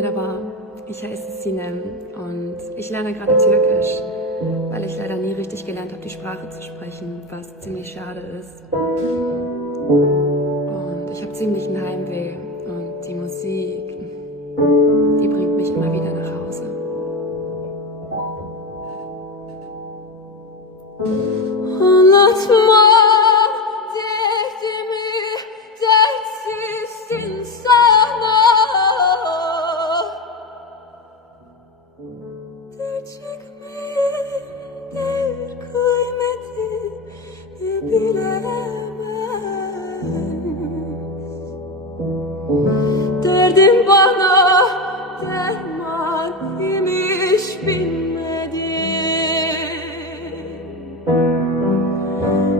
Merhaba, ich heiße Sinem und ich lerne gerade Türkisch, weil ich leider nie richtig gelernt habe, die Sprache zu sprechen, was ziemlich schade ist. Und ich habe ziemlich ein Heimweh und die Musik, die bringt mich immer wieder nach Hause. Anlatma derdimi, dertsiz insana. Dert çekmeyin, der kıymeti bilemez. Derdim bana derman imiş bilmedim.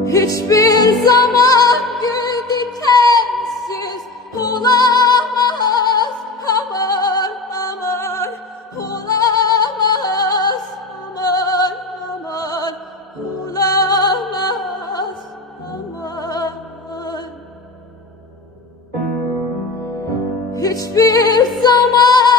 Hiçbir zaman gül dikensiz olamaz. Aman aman olamaz. Aman aman olamaz. Aman. Hiçbir zaman